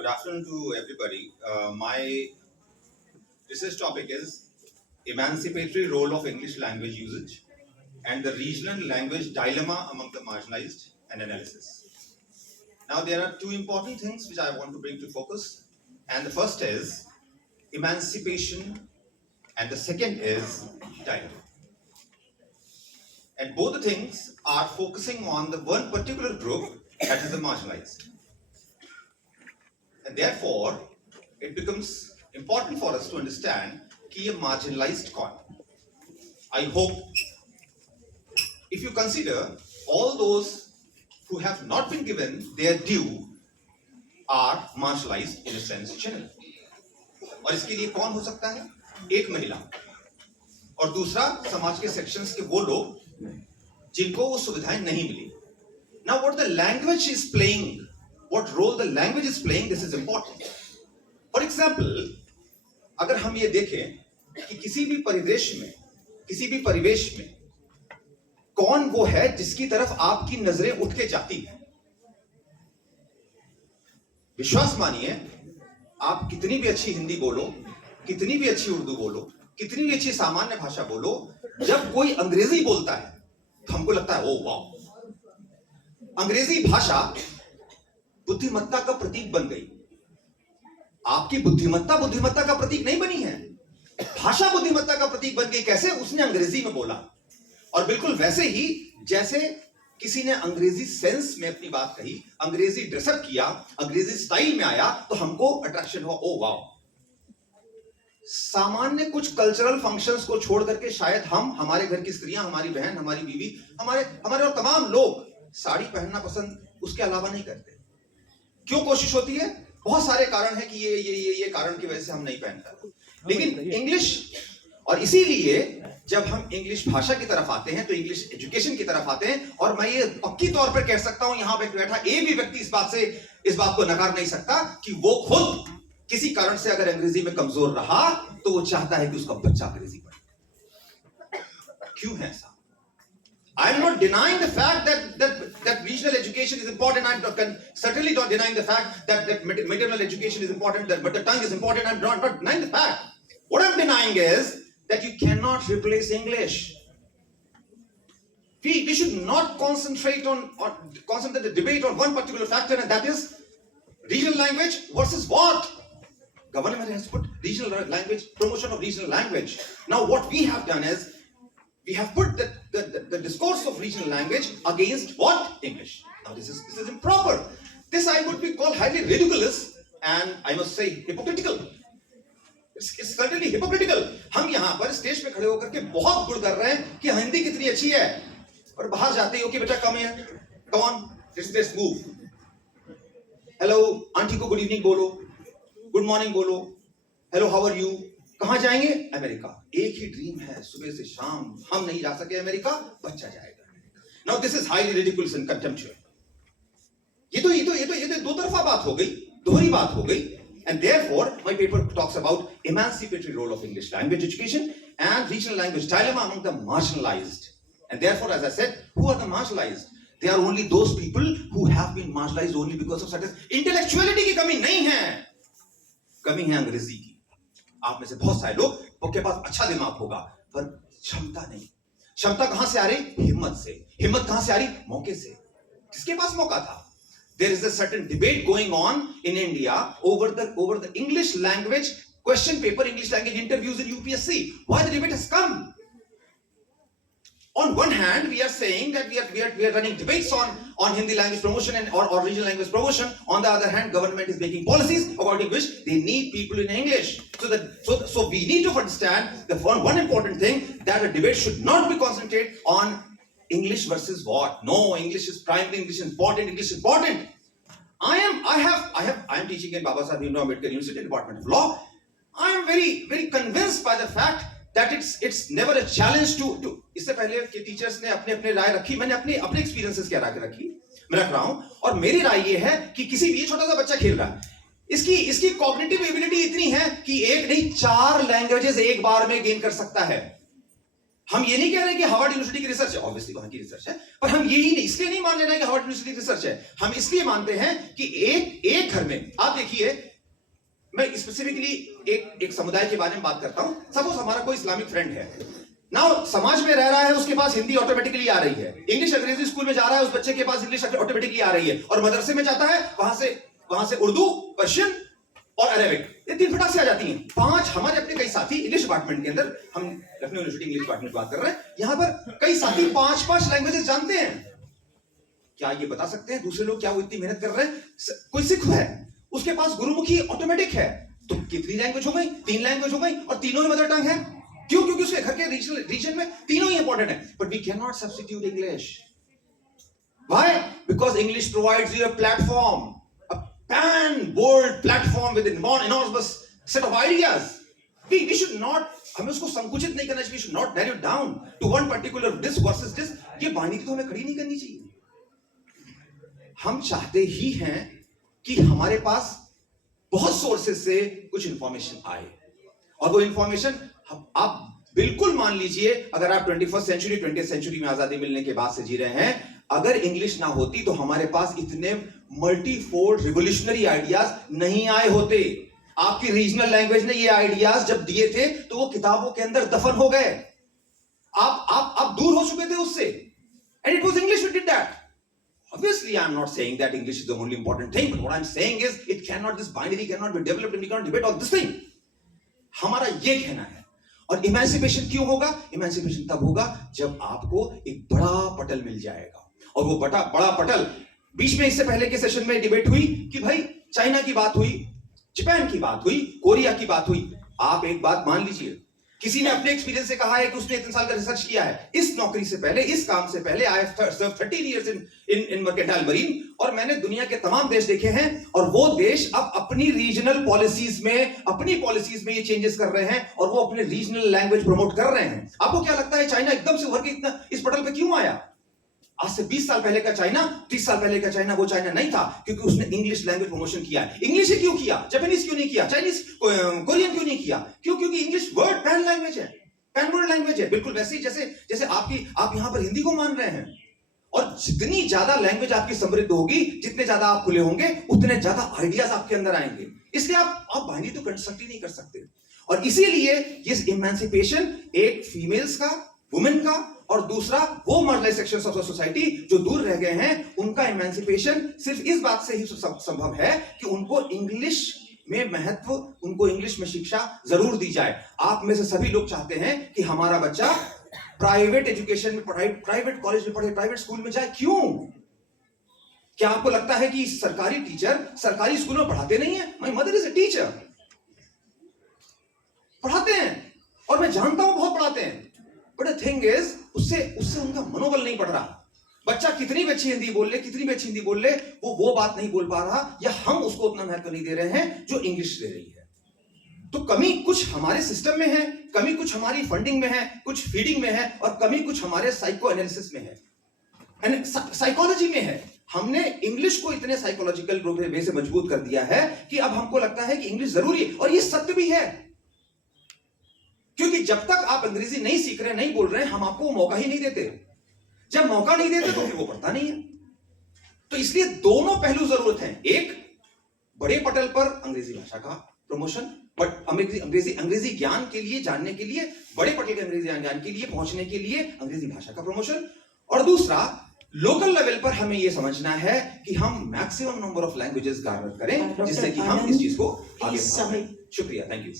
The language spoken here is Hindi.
Good afternoon to everybody. My research topic is emancipatory role of English language usage and the regional language dilemma among the marginalized and analysis. Now, there are two important things which I want to bring to focus, and the first is emancipation, and the second is dilemma. And both the things are focusing on the one particular group, that is the marginalized. And therefore, it becomes important for us to understand कि ये marginalized कौन. I hope if you consider all those who have not been given their due are marginalized in a sense generally. और इसके लिए कौन हो सकता है? एक महिला और दूसरा समाज के सेक्शंस के वो लोग जिनको वो सुविधाएं नहीं मिली. Now what the language is playing, what role the language is playing, this is important. For example, अगर हम ये देखें कि किसी भी परिवेश में, किसी भी परिवेश में कौन वो है जिसकी तरफ आपकी नजरें उठ के जाती हैं. विश्वास मानिए, आप कितनी भी अच्छी हिंदी बोलो, कितनी भी अच्छी उर्दू बोलो, कितनी भी अच्छी सामान्य भाषा बोलो, जब कोई अंग्रेजी बोलता है तो हमको लगता है ओ वाह, अंग्रेजी भाषा बुद्धिमत्ता का प्रतीक बन गई. आपकी बुद्धिमत्ता का प्रतीक नहीं बनी है, भाषा बुद्धिमत्ता का प्रतीक बन गई. कैसे? उसने अंग्रेजी में बोला. और बिल्कुल वैसे ही जैसे किसी ने अंग्रेजी सेंस में अपनी बात कही, अंग्रेजी ड्रेसअप किया, अंग्रेजी स्टाइल में आया, तो हमको अट्रैक्शन हुआ, ओ वाह. सामान्य कुछ कल्चरल फंक्शंस को छोड़ करके शायद हम, हमारे घर की स्त्रियां, हमारी बहन, हमारी बीवी, हमारे और तमाम लोग साड़ी पहनना पसंद उसके अलावा नहीं करते. क्यों कोशिश होती है? बहुत सारे कारण है कि ये कारण की वजह से हम नहीं पहनते. लेकिन इंग्लिश, और इसीलिए जब हम इंग्लिश भाषा की तरफ आते हैं तो इंग्लिश एजुकेशन की तरफ आते हैं. और मैं ये पक्की तौर पर कह सकता हूं, यहां पे बैठा एक भी व्यक्ति इस बात को नकार नहीं सकता कि वो खुद किसी कारण से अगर अंग्रेजी में कमजोर रहा तो वो चाहता है कि उसका बच्चा अंग्रेजी पढ़े. क्यों है ऐसा? I am not denying the fact that regional education is important. I am certainly not denying the fact that maternal education is important, that mother tongue is important. I am not denying the fact. What I am denying is that you cannot replace English. We should not concentrate the debate on one particular factor, and that is regional language versus what? Government has put regional language, promotion of regional language. Now what we have done is, we have put the discourse of regional language against what? English. Now this is improper. This I would be called highly ridiculous, and I must say hypocritical. It's certainly hypocritical. हम यहाँ पर स्टेज पे खड़े होकर के बहुत गुड़ कर रहे हैं कि हिंदी कितनी अच्छी है, और बाहर जाते ही हो कि बेटा कम है. Come on, let's move. Hello, aunty को गुड इवनिंग बोलो, गुड मॉर्निंग बोलो, हेलो हाउ आर यू. कहां जाएंगे? अमेरिका. एक ही ड्रीम है, सुबह से शाम. हम नहीं जा सके अमेरिका, बच्चा जाएगा. Now this is highly ridiculous and contemptuous. ये तो दो तरफा बात हो गई, दोहरी बात हो गई. And therefore, my paper talks about emancipatory role of English language education and regional language dilemma among the marginalized. And therefore, as I said, who are the marginalized? They are only those people who have been marginalized only because of certain intellectuality की कमी नहीं है, कमी है अंग्रेजी की. आप में से बहुत सारे लोग के पास अच्छा दिमाग होगा पर क्षमता नहीं. क्षमता कहां से आ रही? हिम्मत से. हिम्मत कहां से आ रही? मौके से. किसके पास मौका था? There is a certain debate going on in India over the English language question paper, English language interviews in UPSC. Why the debate has come? On one hand, we are saying that we are running debates on Hindi language promotion and or regional language promotion. On the other hand, government is making policies about which they need people in English. So we need to understand the one important thing, that a debate should not be concentrated on English versus what? No, English is primary, English is important, English is important. I am teaching in Baba Saheb Bhimrao Ambedkar University, Department of Law. I am very convinced by the fact that it's never a challenge to. इससे पहले के टीचर्स ने अपने राय रखी, मैंने अपने एक्सपीरियंसेस क्या रखी, मैं रख रहा हूं. और मेरी राय ये है कि किसी भी छोटा सा बच्चा खेल रहा है, इसकी कॉग्निटिव एबिलिटी इतनी है कि एक नहीं 4 लैंग्वेजेस एक बार में गेन कर सकता है. हम ये नहीं कह रहे कि हार्वर्ड यूनिवर्सिटी की रिसर्च है, ऑब्वियसली वहां की रिसर्च है, पर हम यही नहीं, इसलिए नहीं मान लेना है कि हार्वर्ड यूनिवर्सिटी की रिसर्च है। हम इसलिए मानते हैं कि एक घर में, आप देखिए, मैं स्पेसिफिकली एक समुदाय के बारे में बात करता हूं। सपोज हमारा कोई इस्लामिक फ्रेंड है, नाउ समाज में रह रहा है, उसके पास हिंदी ऑटोमेटिकली आ रही है, इंग्लिश अंग्रेजी स्कूल में जा रहा है, उस बच्चे के पास इंग्लिश ऑटोमेटिकली आ रही है, और मदरसे में जाता है, वहां से उर्दू, पर्शियन और अरेबिक, ये 3 फटाक से आ जाती हैं। 5 हमारे अपने कई साथी इंग्लिश डिपार्टमेंट के अंदर, हम लखनऊ यूनिवर्सिटी इंग्लिश डिपार्टमेंट की बात कर रहे हैं, यहां पर कई साथी 5 लैंग्वेजेस जानते हैं। क्या ये बता सकते हैं दूसरे लोग क्या वो इतनी मेहनत कर रहे हैं? कोई सिख है, उसके पास गुरुमुखी ऑटोमेटिक है, तो कितनी लैंग्वेज हो गई? 3 लैंग्वेज हो गई, और तीनों ही मदर टंग है। क्यों? क्योंकि उसके घर के रीजन में तीनों ही इंपॉर्टेंट है। But we can not substitute English. Why? Because English provides you a platform, pan-world platform with an enormous set of ideas. We should not, हमें उसको संकुचित नहीं करना चाहिए. We should not narrow it down to one particular this versus this. ये बाइनरी तो हमें खड़ी नहीं करनी चाहिए. हम चाहते ही हैं कि हमारे पास बहुत सोर्सेज से कुछ इंफॉर्मेशन आए, और वो इंफॉर्मेशन आप बिल्कुल मान लीजिए, अगर आप 21st सेंचुरी 20th सेंचुरी में आजादी मिलने के बाद से जी रहे हैं, अगर इंग्लिश ना होती तो हमारे पास इतने मल्टीफोल्ड रिवोल्यूशनरी आइडियाज नहीं आए होते. आपकी रीजनल लैंग्वेज ने ये आइडियाज जब दिए थे तो वो किताबों के अंदर दफन हो गए. आप दूर हो चुके थे उससे. And it was English which did that. Obviously, I'm not saying that English is the only important thing, but what I'm saying is it cannot, this binary cannot be developed and we cannot debate on this thing. हमारा ये कहना है. और इमेंसिपेशन क्यों होगा? इमेंसिपेशन तब होगा जब आपको एक बड़ा पटल मिल जाएगा. और वो बड़ा पटल, बीच में इससे पहले के सेशन में डिबेट हुई कि भाई चाइना की बात हुई, जापान की बात हुई, कोरिया की बात हुई. आप एक बात मान लीजिए, किसी ने अपने एक्सपीरियंस से कहा है कि उसने इतने साल का रिसर्च किया है इस नौकरी से पहले, इस काम से पहले. I have served 13 years in mercantile marine, और मैंने दुनिया के तमाम देश देखे हैं, और वो देश अब अपनी रीजनल पॉलिसीज में ये चेंजेस कर रहे हैं, और वो अपने रीजनल लैंग्वेज प्रमोट कर रहे हैं. आपको क्या लगता है चाइना एकदम से उभर के इतना इस पटल पे क्यों आया? आज से 20 साल पहले का चाइना, 30 साल पहले का चाइना वो चाइना नहीं था, क्योंकि उसने इंग्लिश लैंग्वेज प्रमोशन किया है. इंग्लिश ही क्यों किया? जापानीज क्यों नहीं किया? चाइनीज, कोरियन क्यों नहीं किया? क्यों? क्योंकि इंग्लिश वर्ड पैन लैंग्वेज है, पैन वर्ड लैंग्वेज है. बिल्कुल वैसे ही जैसे आप यहां पर हिंदी को मान रहे हैं. और जितनी ज्यादा लैंग्वेज आपकी समृद्ध होगी, जितने ज्यादा आप खुले होंगे, उतने ज्यादा आइडियाज आपके अंदर आएंगे. इसलिए आप बाइनरी तो कंस्ट्रक्ट ही नहीं कर सकते. और इसीलिए ये इमेंसिपेशन एक फीमेल्स का, वुमेन का, और दूसरा वो मार्जिनलाइज्ड सेक्शंस ऑफ सोसाइटी जो दूर रह गए हैं, उनका इमेंसिपेशन सिर्फ इस बात से ही संभव है कि उनको इंग्लिश में महत्व, उनको इंग्लिश में शिक्षा जरूर दी जाए. आप में से सभी लोग चाहते हैं कि हमारा बच्चा प्राइवेट एजुकेशन में पढ़ाई, प्राइवेट कॉलेज में पढ़े, प्राइवेट स्कूल में जाए. क्यों? क्या आपको लगता है कि सरकारी टीचर सरकारी स्कूल में पढ़ाते नहीं है? My mother is a teacher. पढ़ाते हैं, और मैं जानता हूं बहुत पढ़ाते हैं. बट द थिंग इज, उससे उनका मनोबल नहीं बढ़ रहा. बच्चा कितनी भी अच्छी हिंदी बोल ले, वो बात नहीं बोल पा रहा, या हम उसको उतना महत्व नहीं दे रहे हैं जो इंग्लिश दे रही है. तो कमी कुछ हमारे सिस्टम में है, कमी कुछ हमारी फंडिंग में है, कुछ फीडिंग में है, और कमी कुछ हमारे साइको एनालिसिस में है, साइकोलॉजी में है. हमने इंग्लिश को इतने साइकोलॉजिकल वे से मजबूत कर दिया है कि अब हमको लगता है कि इंग्लिश जरूरी है. और ये सत्य भी है, क्योंकि जब तक आप अंग्रेजी नहीं सीख रहे, नहीं बोल रहे, हम आपको मौका ही नहीं देते. जब मौका नहीं देते तो फिर वो पढ़ता नहीं है. तो इसलिए दोनों पहलू जरूरत हैं. एक, बड़े पटल पर अंग्रेजी भाषा का प्रमोशन, बट अंग्रेजी ज्ञान के लिए, जानने के लिए, बड़े पटल के अंग्रेजी ज्ञान के लिए पहुंचने के लिए अंग्रेजी भाषा का प्रमोशन. और दूसरा, लोकल लेवल पर हमें यह समझना है कि हम maximum number of languages Garner करें, जिससे कि हम इस चीज को आगे बढ़ाएं. शुक्रिया, थैंक यू.